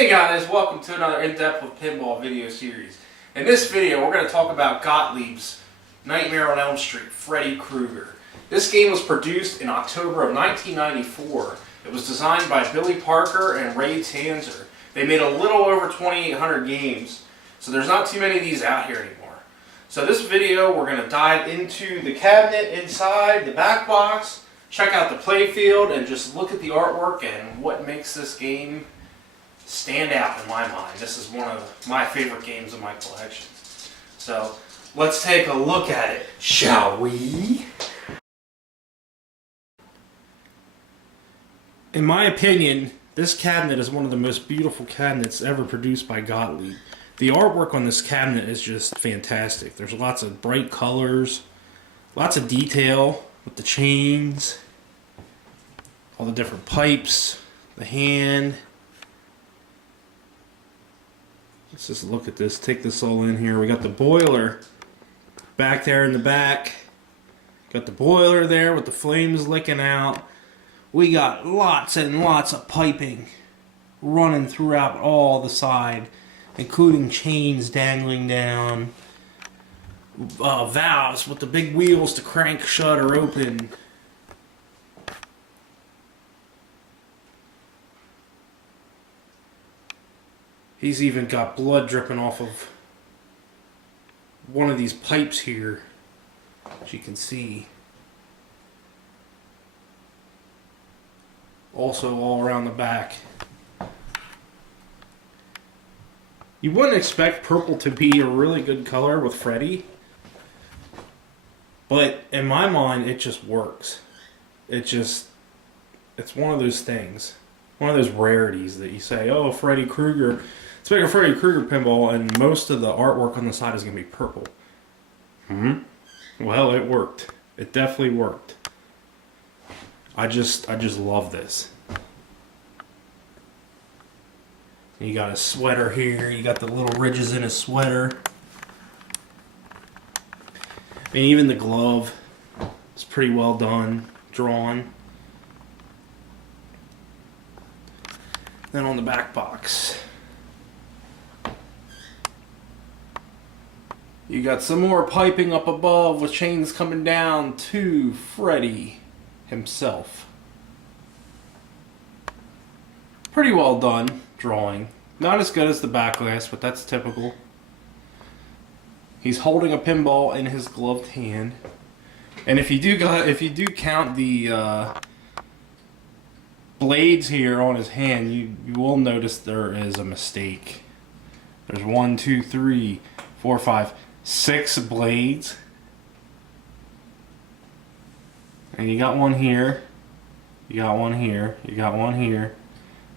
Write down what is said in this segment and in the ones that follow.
Hey guys, welcome to another In-Depth with Pinball video series. In this video, we're going to talk about Gottliebs' Nightmare on Elm Street, Freddy Krueger. This game was produced in October of 1994. It was designed by Billy Parker and Ray Tanzer. They made a little over 2,800 games, so there's not too many of these out here anymore. So this video, we're going to dive into the cabinet inside, the back box, check out the playfield, and just look at the artwork and what makes this game stand out in my mind. This is one of my favorite games in my collection. So let's take a look at it, shall we? In my opinion, this cabinet is one of the most beautiful cabinets ever produced by Gottlieb. The artwork on this cabinet is just fantastic. There's lots of bright colors, lots of detail with the chains, all the different pipes, the hand. Let's just look at this, take this all in here. We got the boiler back there in the back. Got the boiler there with the flames licking out. We got lots and lots of piping running throughout all the side, including chains dangling down, valves with the big wheels to crank shut or open. He's even got blood dripping off of one of these pipes here, as you can see. Also all around the back. You wouldn't expect purple to be a really good color with Freddy, but in my mind it just works. It's one of those things. One of those rarities that you say, oh, Freddy Krueger, let's make a Freddy Krueger pinball, and most of the artwork on the side is going to be purple. Well, it worked. It definitely worked. I just love this. You got a sweater here. You got the little ridges in his sweater. I mean, even the glove is pretty well done, drawn. Then on the back box, you got some more piping up above with chains coming down to Freddy himself. Pretty well done drawing. Not as good as the backlash, but that's typical. He's holding a pinball in his gloved hand. And if you do count the blades here on his hand, you will notice there is a mistake. There's 1, 2, 3, 4, 5, 6 blades. And you got one here, you got one here, you got one here,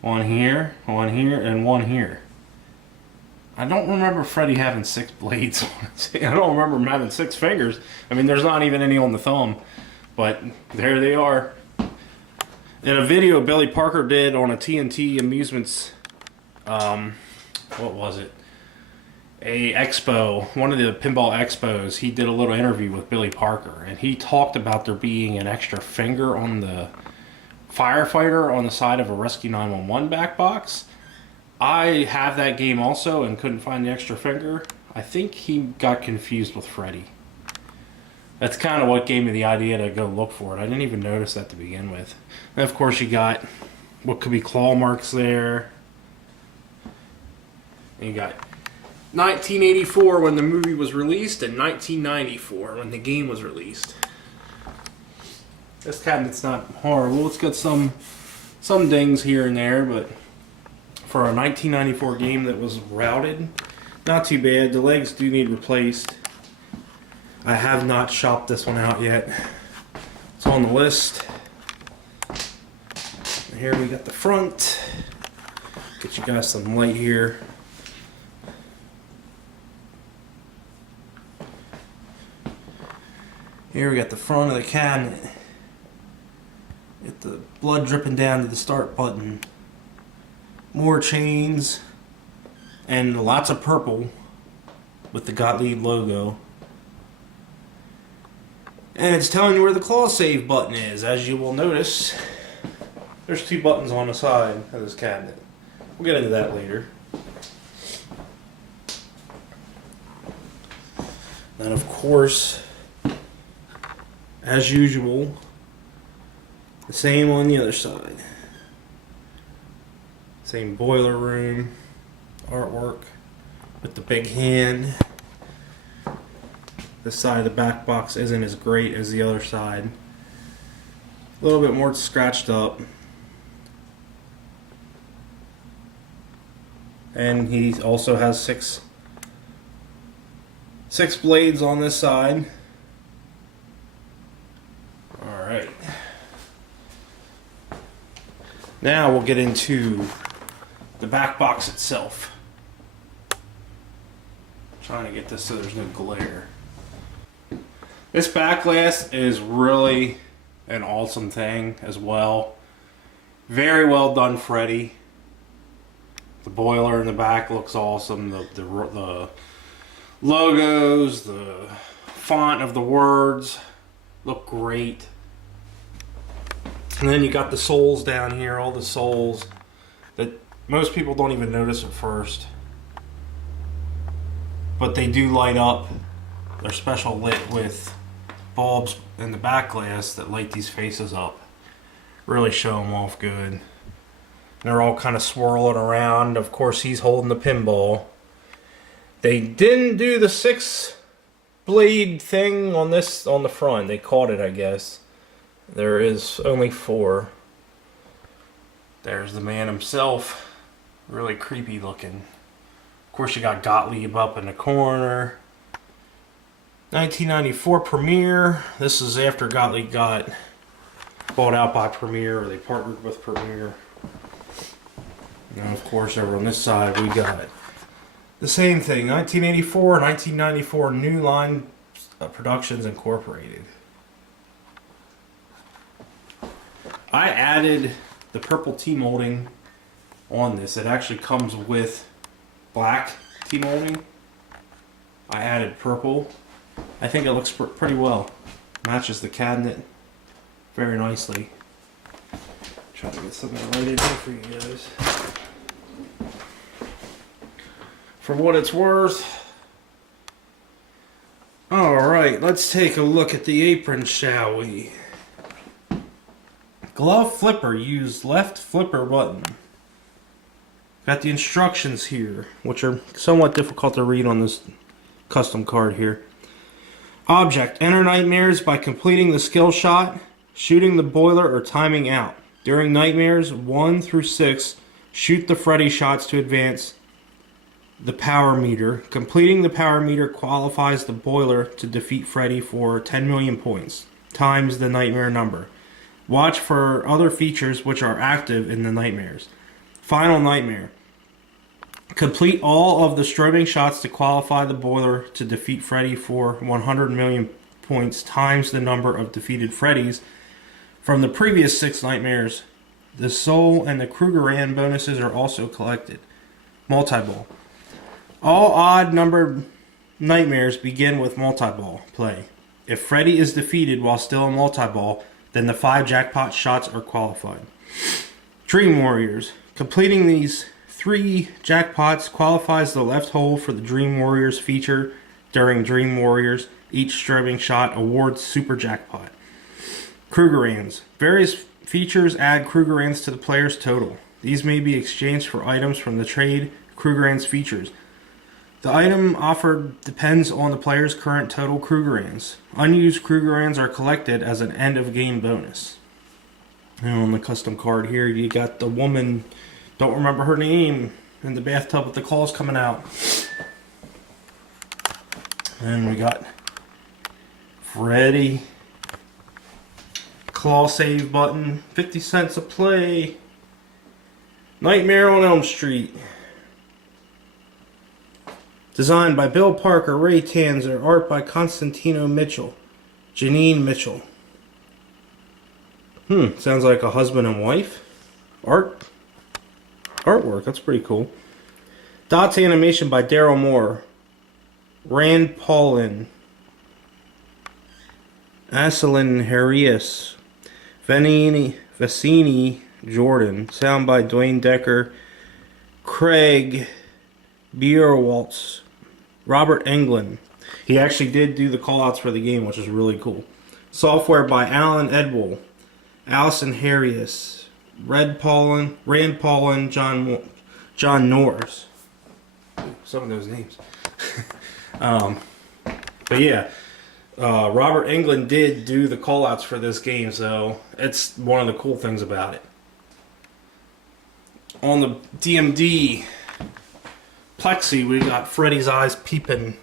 one here, one here, and one here. I don't remember Freddy having 6 blades on his hand. I don't remember him having 6 fingers. I mean, there's not even any on the thumb, but there they are. In a video Billy Parker did on a TNT Amusements, what was it? A expo, one of the pinball expos, he did a little interview with Billy Parker, and he talked about there being an extra finger on the firefighter on the side of a Rescue 911 back box. I have that game also and couldn't find the extra finger. I think he got confused with Freddy. That's kind of what gave me the idea to go look for it. I didn't even notice that to begin with. And of course you got what could be claw marks there. And you got 1984 when the movie was released and 1994 when the game was released. This cabinet's not horrible. It's got some dings here and there, but for a 1994 game that was routed, not too bad. The legs do need replaced. I have not shopped this one out yet. It's on the list. And here we got the front. Get you guys some light here. Here we got the front of the cabinet. Get the blood dripping down to the start button. More chains. And lots of purple with the Gottlieb logo. And it's telling you where the claw save button is. As you will notice, there's 2 buttons on the side of this cabinet. We'll get into that later. Then, of course, as usual, the same on the other side. Same boiler room artwork with the big hand. This side of the back box isn't as great as the other side. A little bit more scratched up. And he also has six blades on this side. Alright. Now we'll get into the back box itself. Trying to get this so there's no glare. This back glass is really an awesome thing as well. Very well done, Freddy. The boiler in the back looks awesome. The logos, the font of the words look great. And then you got the souls down here, all the souls that most people don't even notice at first. But they do light up. They're special lit with bulbs in the back glass that light these faces up. Really show them off good. And they're all kind of swirling around. Of course, he's holding the pinball. They didn't do the 6 blade thing on the front. They caught it, I guess. There is only 4. There's the man himself. Really creepy looking. Of course, you got Gottlieb up in the corner. 1994 Premiere. This is after Gottlieb got bought out by Premiere, or they partnered with Premiere. And of course, over on this side, we got the same thing. 1984, 1994 New Line Productions Incorporated. I added the purple T-molding on this. It actually comes with black T-molding. I added purple. I think it looks pretty well. Matches the cabinet very nicely. Try to get something right in here for you guys. For what it's worth. Alright, let's take a look at the apron, shall we? Glove flipper, use left flipper button. Got the instructions here, which are somewhat difficult to read on this custom card here. Object, enter nightmares by completing the skill shot, shooting the boiler, or timing out. During nightmares 1 through 6, shoot the Freddy shots to advance the power meter. Completing the power meter qualifies the boiler to defeat Freddy for 10 million points, times the nightmare number. Watch for other features which are active in the nightmares. Final nightmare. Complete all of the strobing shots to qualify the boiler to defeat Freddy for 100 million points, times the number of defeated Freddys from the previous 6 nightmares. The Soul and the Krugerrand bonuses are also collected. Multi-ball. All odd-numbered nightmares begin with multi-ball play. If Freddy is defeated while still in multi-ball, then the 5 jackpot shots are qualified. Dream Warriors. Completing these 3 jackpots qualifies the left hole for the Dream Warriors feature during Dream Warriors. Each strobing shot awards super jackpot. Krugerrands. Various features add Krugerrands to the player's total. These may be exchanged for items from the trade Krugerrands features. The item offered depends on the player's current total Krugerrands. Unused Krugerrands are collected as an end-of-game bonus. And on the custom card here, you got the woman, don't remember her name, in the bathtub with the claws coming out. And we got Freddy. Claw save button, 50 cents a play. Nightmare on Elm Street. Designed by Bill Parker, Ray Tanzer, art by Constantino Mitchell, Janine Mitchell. Sounds like a husband and wife. Artwork, that's pretty cool. Dots animation by Daryl Moore, Rand Paulin, Aselin Harrius, Vassini Jordan. Sound by Dwayne Decker, Craig Bierwaltz, Robert Englund. He actually did do the callouts for the game, which is really cool. Software by Alan Edwell, Allison Harrius, Rand Paulin, John Norris. Some of those names. But yeah, Robert Englund did do the callouts for this game, so it's one of the cool things about it. On the DMD plexi, we got Freddy's eyes peeking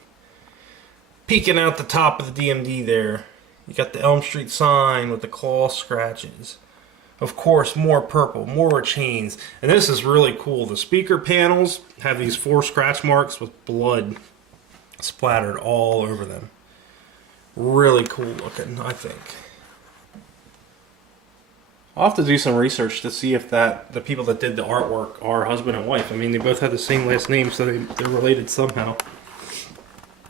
out the top of the DMD there. You got the Elm Street sign with the claw scratches. Of course, more purple, more chains. And this is really cool. The speaker panels have these 4 scratch marks with blood splattered all over them. Really cool looking, I think. I'll have to do some research to see if the people that did the artwork are husband and wife. I mean, they both have the same last name, so they're related somehow.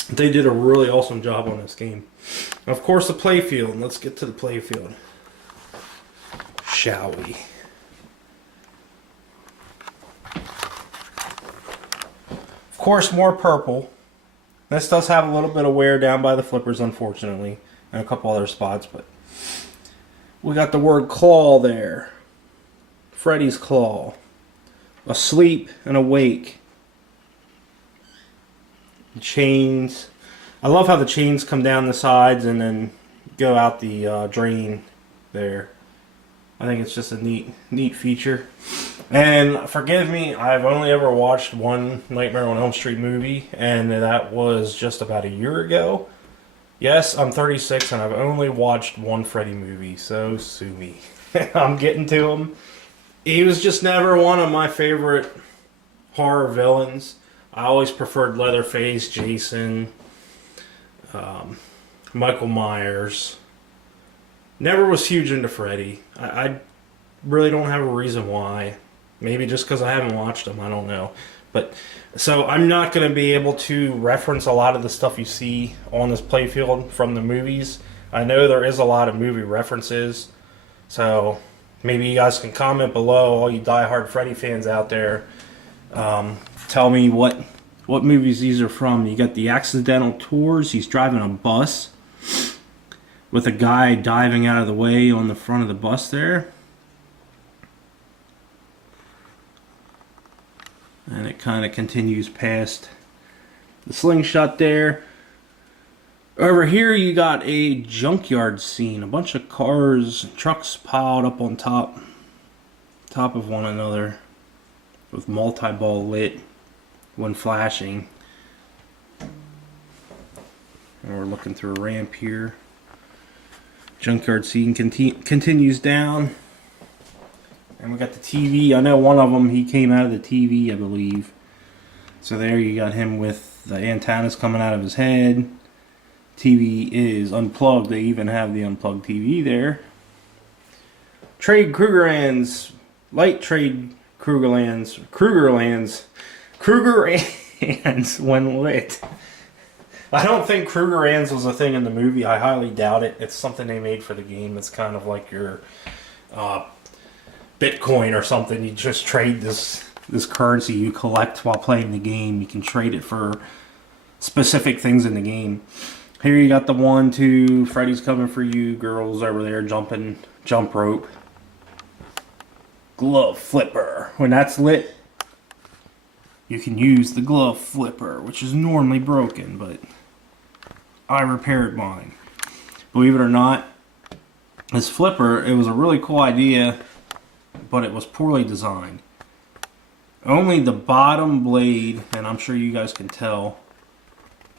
They did a really awesome job on this game. And of course, the playfield. Let's get to the playfield, shall we? Of course, more purple. This does have a little bit of wear down by the flippers, unfortunately, and a couple other spots, but we got the word claw there. Freddy's claw. Asleep and awake. Chains. I love how the chains come down the sides and then go out the drain there. I think it's just a neat feature. And forgive me, I've only ever watched one Nightmare on Elm Street movie, and that was just about a year ago. Yes, I'm 36 and I've only watched one Freddy movie, so sue me. I'm getting to him. He was just never one of my favorite horror villains. I always preferred Leatherface, Jason, Michael Myers. Never was huge into Freddy. I really don't have a reason why. Maybe just because I haven't watched them, I don't know. But so I'm not going to be able to reference a lot of the stuff you see on this playfield from the movies. I know there is a lot of movie references, so maybe you guys can comment below, all you diehard Freddy fans out there. Tell me what movies these are from. You got the Accidental Tours. He's driving a bus with a guy diving out of the way on the front of the bus there. And it kind of continues past the slingshot there. Over here you got a junkyard scene. A bunch of cars, trucks piled up on top of one another with multi-ball lit when flashing. And we're looking through a ramp here. Junkyard scene continues down. And we got the TV. I know one of them, he came out of the TV, I believe. So there you got him with the antennas coming out of his head. TV is unplugged. They even have the unplugged TV there. Trade Krugerlands. Light Trade Krugerlands when lit. I don't think Krugerlands was a thing in the movie. I highly doubt it. It's something they made for the game. It's kind of like your Bitcoin or something. You just trade this currency you collect while playing the game. You can trade it for specific things in the game. Here you got the 1, 2, Freddy's coming for you, girls over there jumping, jump rope. Glove flipper. When that's lit, you can use the glove flipper, which is normally broken, but I repaired mine. Believe it or not, this flipper, it was a really cool idea, but it was poorly designed. Only the bottom blade, and I'm sure you guys can tell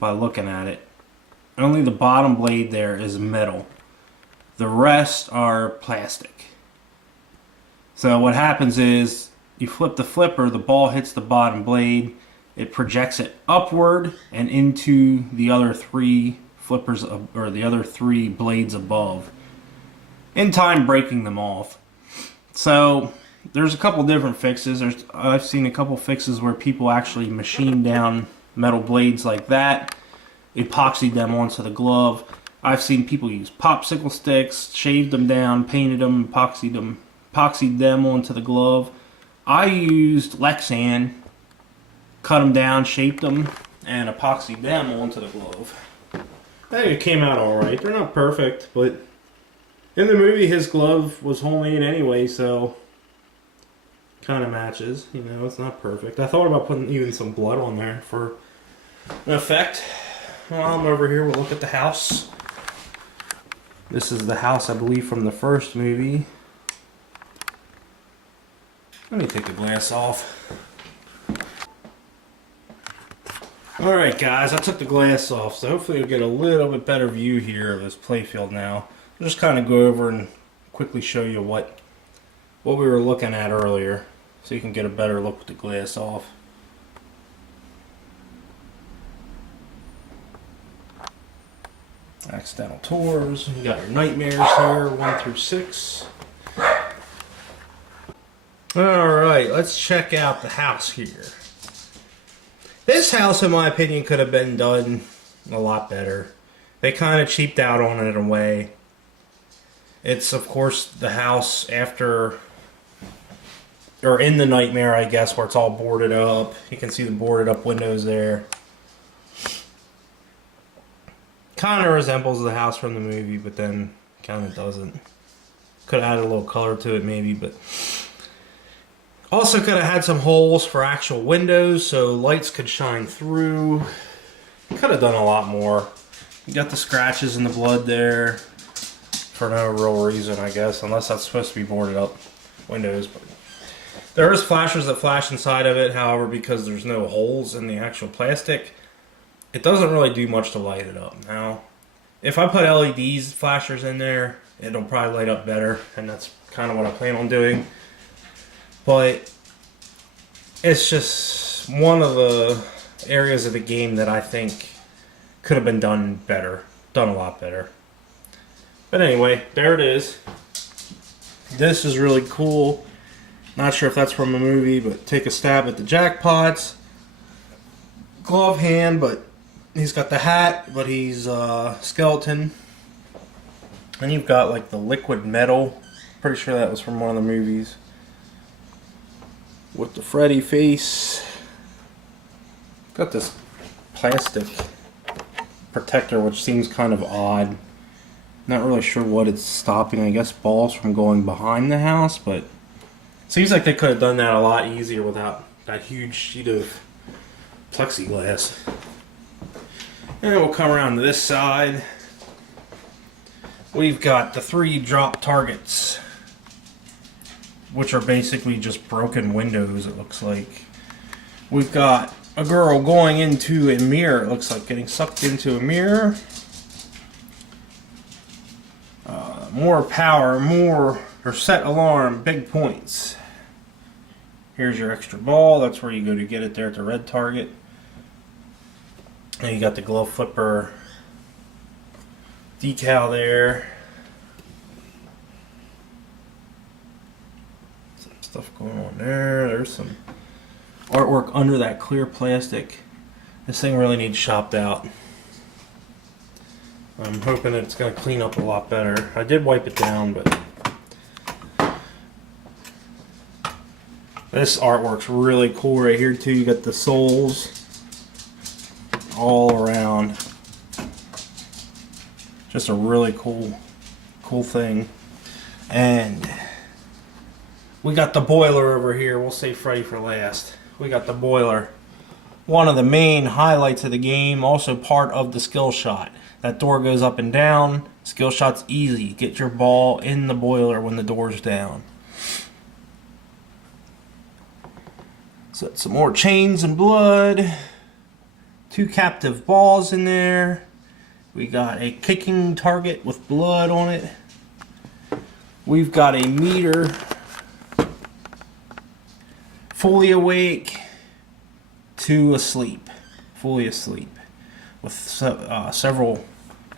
by looking at it, only the bottom blade there is metal. The rest are plastic. So what happens is, you flip the flipper, the ball hits the bottom blade, it projects it upward and into the other 3 flippers, or the other 3 blades above, in time breaking them off. So there's a couple different fixes. I've seen a couple fixes where people actually machine down metal blades like that, epoxied them onto the glove. I've seen people use popsicle sticks, shaved them down, painted them, epoxied them onto the glove. I used Lexan cut them down, shaped them, and epoxied them onto the glove. I think it came out alright. They're not perfect, but in the movie his glove was homemade anyway, so kind of matches. You know, it's not perfect. I thought about putting even some blood on there for an effect. While I'm over here, we'll look at the house. This is the house, I believe, from the first movie. Let me take the glass off. Alright guys, I took the glass off, so hopefully you'll get a little bit better view here of this playfield now. I'll just kind of go over and quickly show you what we were looking at earlier, so you can get a better look with the glass off. Accidental tours, you got your nightmares here, 1 through 6. Alright, let's check out the house here. This house, in my opinion, could have been done a lot better. They kind of cheaped out on it in a way. It's, of course, the house after, or in the nightmare, I guess, where it's all boarded up. You can see the boarded up windows there. Kind of resembles the house from the movie, but then kind of doesn't. Could have added a little color to it maybe, but also could have had some holes for actual windows so lights could shine through. Could have done a lot more. You got the scratches and the blood there for no real reason, I guess, unless that's supposed to be boarded up windows. But there is flashers that flash inside of it, however, because there's no holes in the actual plastic, it doesn't really do much to light it up. Now, if I put LEDs flashers in there, it'll probably light up better, and that's kind of what I plan on doing. But it's just one of the areas of the game that I think could have been done better, done a lot better. But anyway, there it is. This is really cool. Not sure if that's from a movie, but take a stab at the jackpots. Glove hand, but he's got the hat, but he's skeleton. And you've got like the liquid metal. Pretty sure that was from one of the movies. With the Freddy face. Got this plastic protector, which seems kind of odd. Not really sure what it's stopping. I guess balls from going behind the house, but seems like they could have done that a lot easier without that huge sheet of plexiglass. And we'll come around to this side. We've got the 3 drop targets, which are basically just broken windows, it looks like. We've got a girl going into a mirror, it looks like, getting sucked into a mirror. More power, more, or set alarm, big points. Here's your extra ball, that's where you go to get it there at the red target. And you got the glove flipper decal there. Some stuff going on there. There's some artwork under that clear plastic. This thing really needs shopped out. I'm hoping it's going to clean up a lot better. I did wipe it down, but this artwork's really cool right here too. You got the souls all around. Just a really cool thing. And we got the boiler over here. We'll save Freddy for last. We got the boiler. One of the main highlights of the game, also part of the skill shot. That door goes up and down. Skill shot's easy. Get your ball in the boiler when the door's down. Set some more chains and blood. 2 captive balls in there. We got a kicking target with blood on it. We've got a meter. Fully awake to asleep. Fully asleep. With several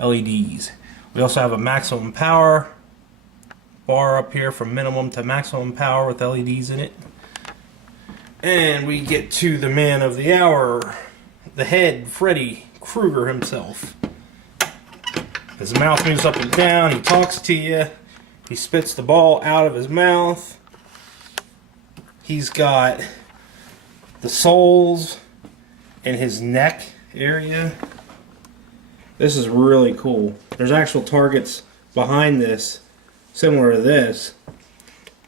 LEDs. We also have a maximum power bar up here from minimum to maximum power with LEDs in it. And we get to the man of the hour, the head, Freddy Krueger himself. His mouth moves up and down, he talks to you, he spits the ball out of his mouth. He's got the souls in his neck area. This is really cool. There's actual targets behind this, similar to this,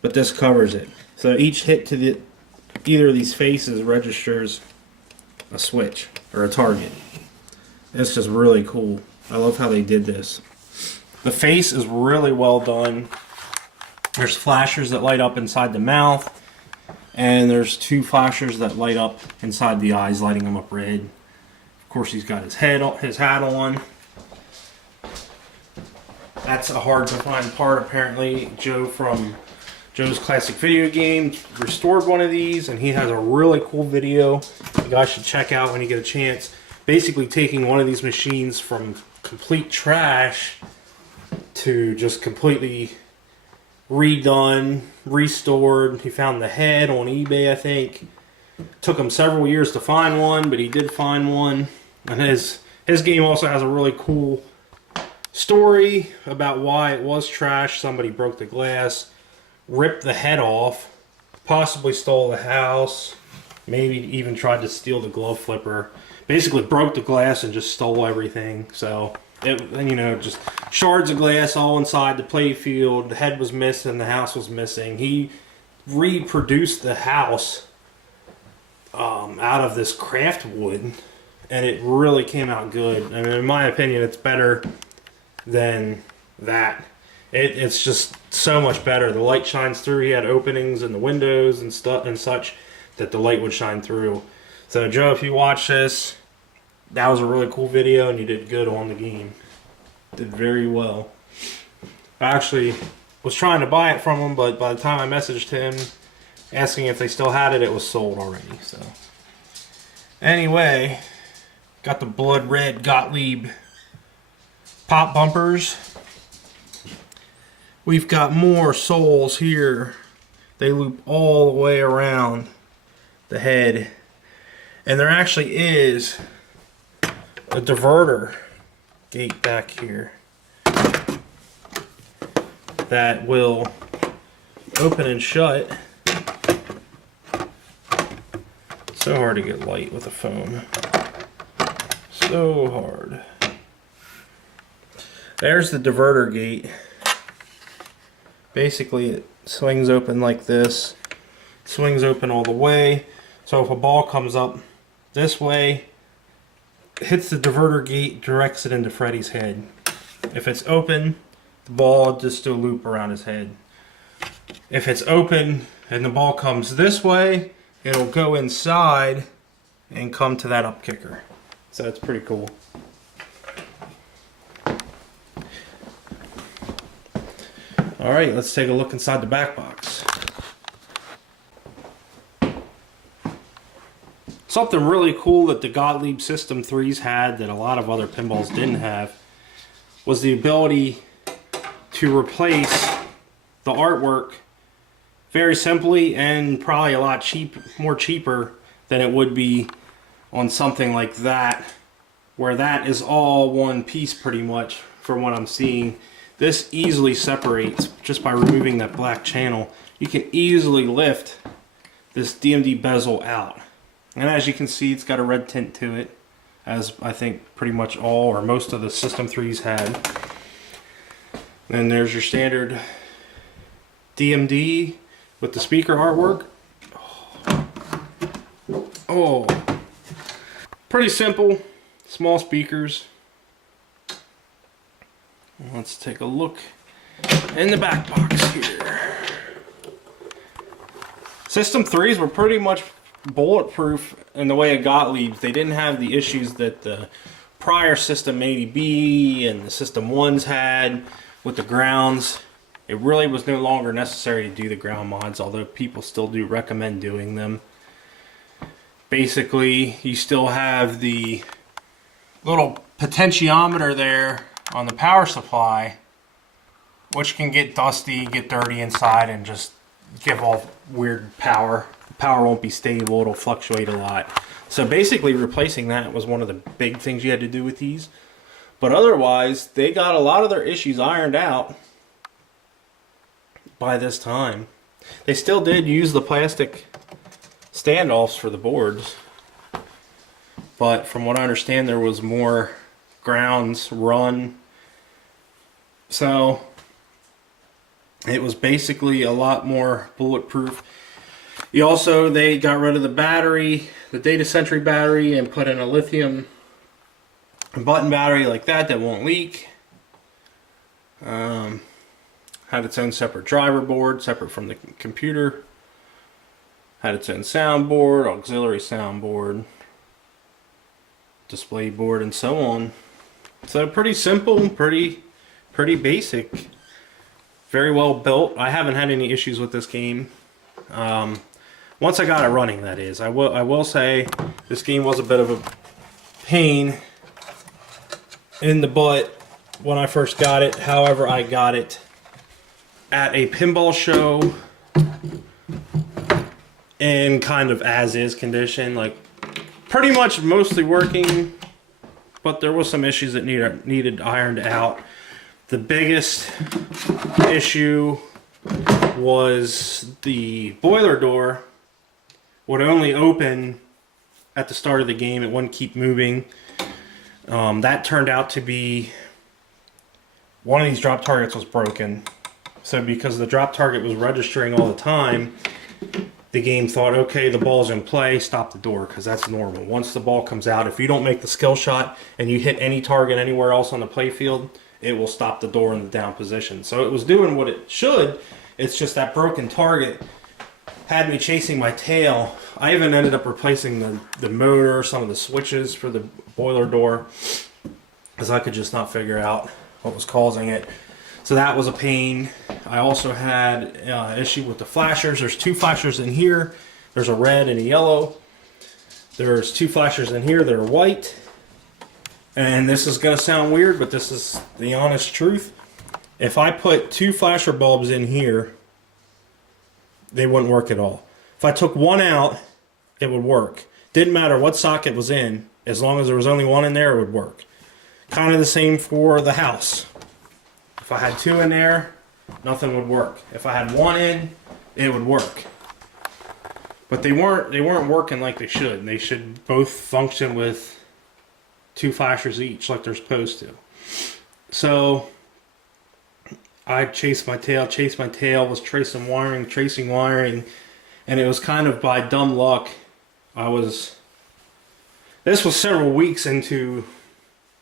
but this covers it. So each hit to either of these faces registers a switch or a target. It's just really cool. I love how they did this. The face is really well done. There's flashers that light up inside the mouth, and there's 2 flashers that light up inside the eyes, lighting them up red. Of course, he's got his hat on. That's a hard to find part, apparently. Joe from Joe's Classic Video Games restored one of these, and he has a really cool video you guys should check out when you get a chance. Basically taking one of these machines from complete trash to just completely redone, restored. He found the head on eBay, I think. Took him several years to find one, but he did find one. And his game also has a really cool story about why it was trash. Somebody broke the glass, ripped the head off, possibly stole the house, maybe even tried to steal the glove flipper. Basically broke the glass and just stole everything. So, just shards of glass all inside the playfield. The head was missing, the house was missing. He reproduced the house out of this craft wood, and it really came out good. I mean, in my opinion, it's better than that. It's just so much better. The light shines through. He had openings in the windows and stuff and such that the light would shine through. So Joe, if you watch this, that was a really cool video, and you did good on the game. Did very well. I actually was trying to buy it from him, but by the time I messaged him asking if they still had it, it was sold already. So anyway, got the blood red Gottlieb pop bumpers. We've got more soles here. They loop all the way around the head. And there actually is a diverter gate back here that will open and shut. So hard to get light with a phone. So hard. There's the diverter gate. Basically it swings open like this. Swings open all the way. So if a ball comes up this way, hits the diverter gate, directs it into Freddy's head. If it's open, the ball just do a loop around his head. If it's open and the ball comes this way, it'll go inside and come to that up kicker. So that's pretty cool. Alright, let's take a look inside the back box. Something really cool that the Gottlieb System 3s had that a lot of other pinballs didn't have was the ability to replace the artwork very simply and probably a lot more cheaper than it would be on something like that, where that is all one piece pretty much from what I'm seeing. This easily separates just by removing that black channel. You can easily lift this DMD bezel out. And as you can see, it's got a red tint to it, as I think pretty much all or most of the System 3s had. Then there's your standard DMD with the speaker artwork. Oh, pretty simple, small speakers. Let's take a look in the back box here. System 3s were pretty much bulletproof in the way of Gottliebs. They didn't have the issues that the prior System 80B and the System 1s had with the grounds. It really was no longer necessary to do the ground mods, although people still do recommend doing them. Basically, you still have the little potentiometer there on the power supply, which can get dusty, get dirty inside, and just give off weird power. The power won't be stable, it'll fluctuate a lot. So basically replacing that was one of the big things you had to do with these. But otherwise, they got a lot of their issues ironed out by this time. They still did use the plastic standoffs for the boards. but from what I understand, there was more grounds run. So it was basically a lot more bulletproof. They got rid of the battery, the Data Century battery, and put in a lithium button battery like that won't leak. Had its own separate driver board, separate from the computer. Had its own soundboard, auxiliary soundboard, display board, and so on. So pretty simple, pretty basic. Very well built. I haven't had any issues with this game. Once I got it running, that is. I will say this game was a bit of a pain in the butt when I first got it. However, I got it at a pinball show in kind of as-is condition, like pretty much mostly working, but there was some issues that needed ironed out. The biggest issue was the boiler door would only open at the start of the game. It wouldn't keep moving. That turned out to be one of these drop targets was broken. So because the drop target was registering all the time, the game thought, okay, the ball's in play, stop the door, because that's normal. Once the ball comes out, if you don't make the skill shot and you hit any target anywhere else on the playfield, it will stop the door in the down position. So it was doing what it should. It's just that broken target had me chasing my tail. I even ended up replacing the motor, some of the switches for the boiler door, because I could just not figure out what was causing it. So that was a pain. I also had an issue with the flashers. There's two flashers in here. There's a red and a yellow. There's two flashers in here that are white. And this is going to sound weird, but this is the honest truth. If I put two flasher bulbs in here, they wouldn't work at all. If I took one out, it would work. Didn't matter what socket was in. As long as there was only one in there, it would work. Kind of the same for the house. If I had two in there, nothing would work. If I had one in, it would work. But they weren't working like they should. They should both function with two flashers each like they're supposed to. So I chased my tail, was tracing wiring, and it was kind of by dumb luck. This was several weeks into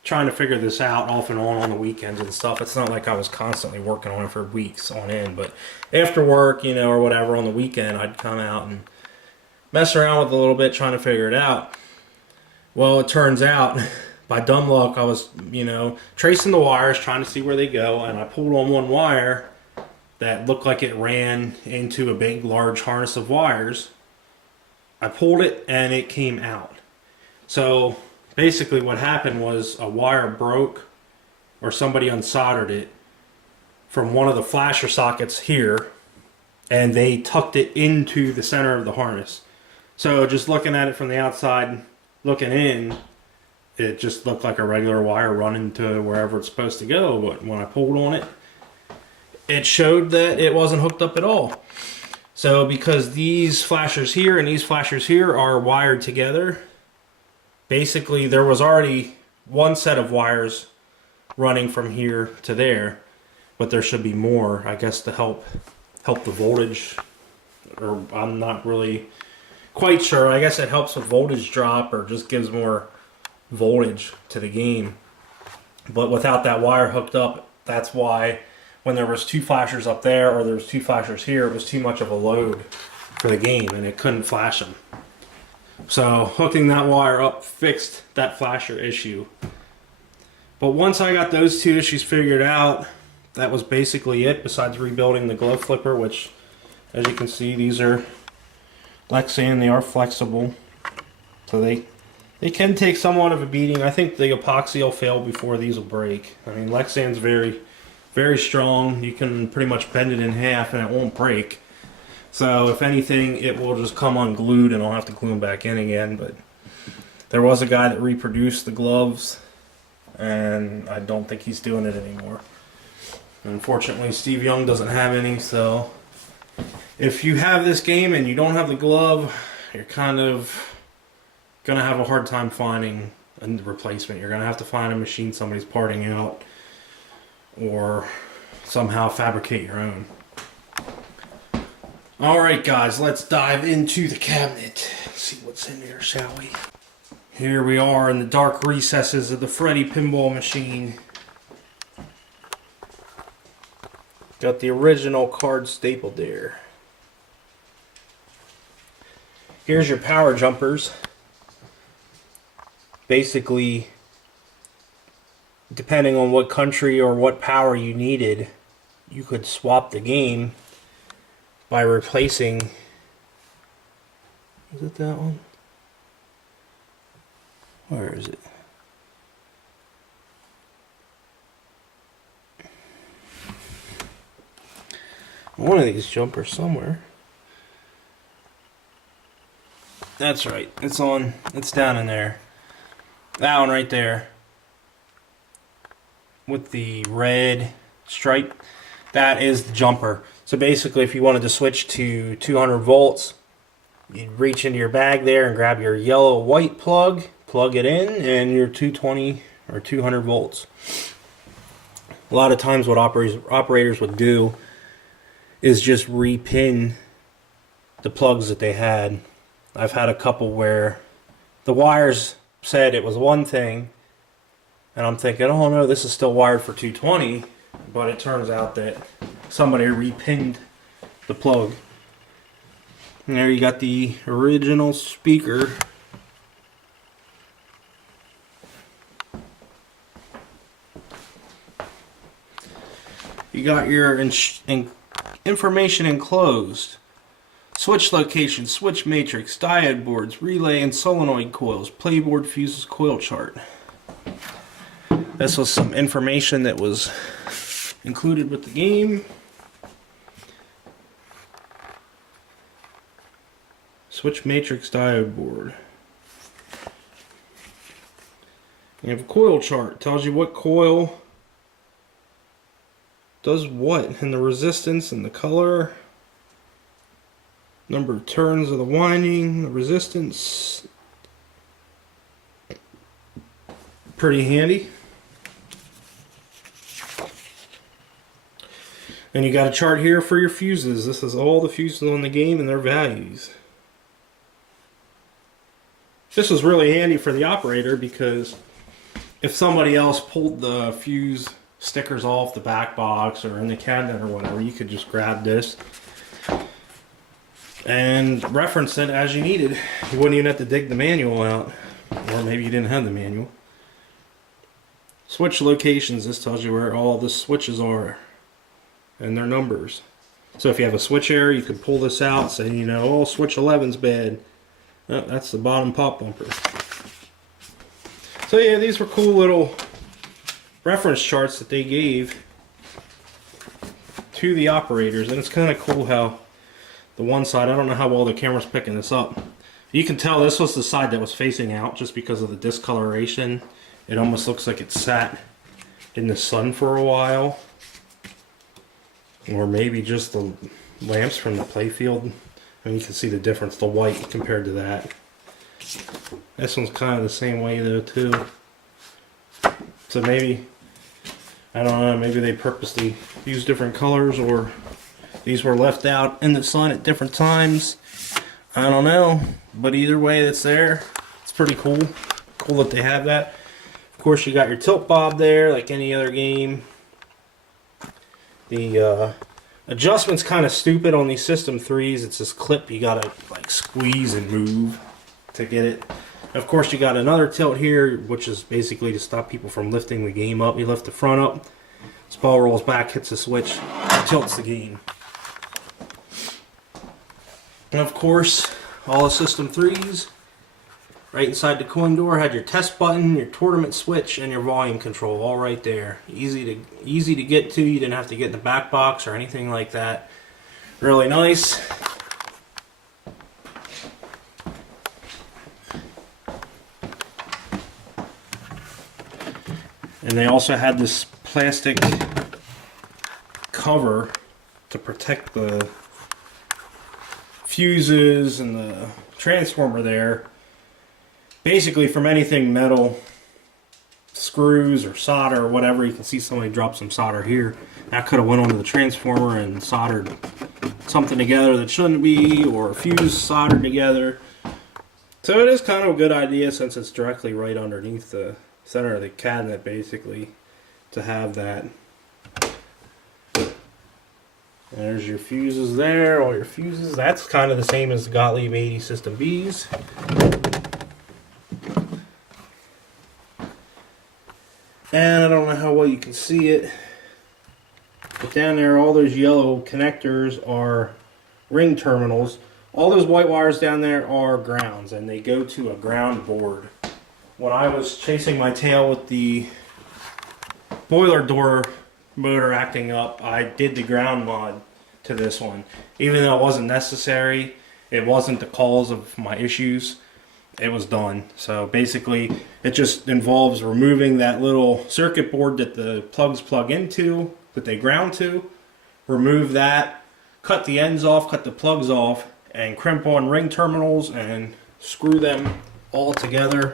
trying to figure this out off and on the weekends and stuff. It's not like I was constantly working on it for weeks on end, but after work, or whatever on the weekend, I'd come out and mess around with it a little bit trying to figure it out. Well, it turns out by dumb luck, I was, tracing the wires, trying to see where they go, and I pulled on one wire that looked like it ran into a big, large harness of wires. I pulled it, and it came out. So basically what happened was a wire broke, or somebody unsoldered it from one of the flasher sockets here, and they tucked it into the center of the harness. So just looking at it from the outside, looking in, it just looked like a regular wire running to wherever it's supposed to go. But when I pulled on it, it showed that it wasn't hooked up at all. So because these flashers here and these flashers here are wired together, basically there was already one set of wires running from here to there, but there should be more, I guess, to help the voltage, or I'm not really quite sure. I guess it helps with voltage drop, or just gives more voltage to the game. But without that wire hooked up, that's why when there was two flashers up there or there was two flashers here, it was too much of a load for the game and it couldn't flash them. So hooking that wire up fixed that flasher issue. But once I got those two issues figured out, that was basically it, besides rebuilding the glove flipper, which, as you can see, these are Lexan. They are flexible, so they can take somewhat of a beating. I think the epoxy will fail before these will break. I mean, Lexan's very, very strong. You can pretty much bend it in half and it won't break. So if anything, it will just come unglued and I'll have to glue them back in again. But there was a guy that reproduced the gloves, and I don't think he's doing it anymore. Unfortunately, Steve Young doesn't have any, so if you have this game and you don't have the glove, you're kind of going to have a hard time finding a replacement. You're going to have to find a machine somebody's parting out or somehow fabricate your own. Alright guys, let's dive into the cabinet. See what's in there, shall we? Here we are in the dark recesses of the Freddy Pinball machine. Got the original card stapled there. Here's your power jumpers. Basically, depending on what country or what power you needed, you could swap the game by replacing... Is it that one? Where is it? One of these jumpers somewhere. That's right. It's down in there. That one right there. With the red stripe. That is the jumper. So basically, if you wanted to switch to 200 volts, you'd reach into your bag there and grab your yellow-white plug, plug it in, and your 220 or 200 volts. A lot of times what operators would do is just repin the plugs that they had. I've had a couple where the wires said it was one thing, and I'm thinking, oh no, this is still wired for 220, but it turns out that somebody repinned the plug. And there you got the original speaker. You got your information enclosed. Switch location, switch matrix, diode boards, relay and solenoid coils, playboard fuses, coil chart. This was some information that was included with the game. Switch matrix diode board. You have a coil chart. Tells you what coil does what, and the resistance and the color. Number of turns of the winding, the resistance. Pretty handy. And you got a chart here for your fuses. This is all the fuses on the game and their values. This was really handy for the operator because if somebody else pulled the fuse stickers off the back box or in the cabinet or whatever, you could just grab this and reference it as you needed. You wouldn't even have to dig the manual out, or maybe you didn't have the manual. Switch locations. This tells you where all the switches are and their numbers. So if you have a switch error, you can pull this out, say, you know, oh, switch 11's bad. Oh, that's the bottom pop bumper. So yeah, these were cool little reference charts that they gave to the operators, and it's kind of cool how the one side, I don't know how well the camera's picking this up. You can tell this was the side that was facing out just because of the discoloration. It almost looks like it sat in the sun for a while. Or maybe just the lamps from the playfield. And you can see the difference, the white compared to that. This one's kind of the same way though too. So maybe, I don't know, maybe they purposely used different colors, or these were left out in the sun at different times. I don't know, but either way it's there. It's pretty cool. Cool that they have that. Of course you got your tilt bob there like any other game. The adjustment's kind of stupid on these System 3s. It's this clip you gotta like squeeze and move to get it. Of course you got another tilt here, which is basically to stop people from lifting the game up. You lift the front up, this ball rolls back, hits the switch, tilts the game. And of course, all the System 3s, right inside the coin door, had your test button, your tournament switch, and your volume control all right there. Easy to get to. You didn't have to get in the back box or anything like that. Really nice. And they also had this plastic cover to protect the fuses and the transformer there. basically from anything metal, screws or solder or whatever. You can see somebody drop some solder here. That could have went onto the transformer and soldered something together that shouldn't be, or a fuse soldered together. So it is kind of a good idea, since it's directly right underneath the center of the cabinet, basically, to have that. There's your fuses there, all your fuses. That's kind of the same as the Gottlieb 80 System Bs. And I don't know how well you can see it, but down there, all those yellow connectors are ring terminals. All those white wires down there are grounds, and they go to a ground board. When I was chasing my tail with the boiler door motor acting up, I did the ground mod to this one. Even though it wasn't necessary, it wasn't the cause of my issues, it was done. So basically, it just involves removing that little circuit board that the plugs plug into, that they ground to. Remove that, cut the ends off, cut the plugs off, and crimp on ring terminals and screw them all together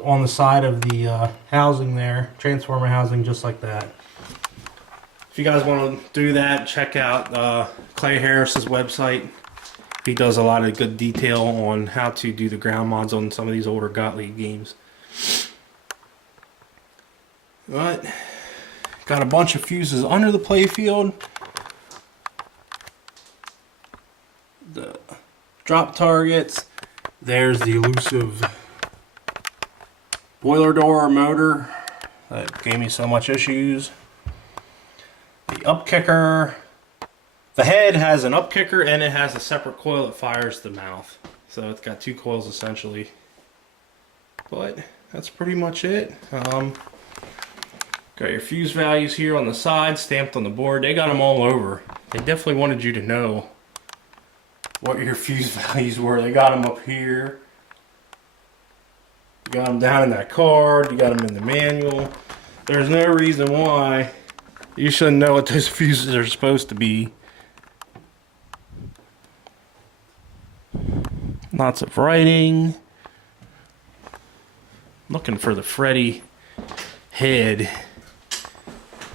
on the side of the housing there, transformer housing, just like that. If you guys want to do that, check out Clay Harris's website. He does a lot of good detail on how to do the ground mods on some of these older Gottlieb games. But got a bunch of fuses under the playfield. The drop targets. There's the elusive boiler door motor that gave me so much issues. The up kicker. The head has an up kicker and it has a separate coil that fires the mouth. So it's got two coils essentially. But that's pretty much it. Got your fuse values here on the side, stamped on the board. They got them all over. They definitely wanted you to know what your fuse values were. They got them up here. You got them down in that card. You got them in the manual. There's no reason why you shouldn't know what those fuses are supposed to be. Lots of writing. Looking for the Freddy head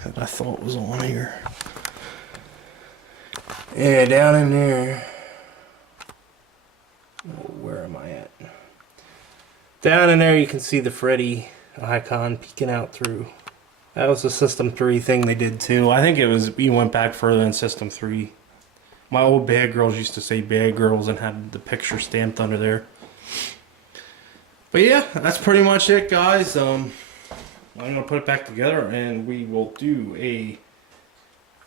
that I thought was on here. Yeah, down in there. Oh, where am I at? Down in there you can see the Freddy icon peeking out through. That was a System 3 thing they did too. I think it was, you went back further than System 3. My old Bad Girls used to say Bad Girls and had the picture stamped under there. But yeah, that's pretty much it, guys. I'm going to put it back together and we will do a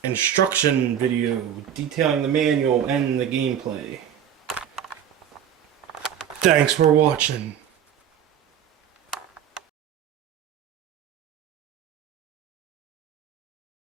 instruction video detailing the manual and the gameplay. Thanks for watching.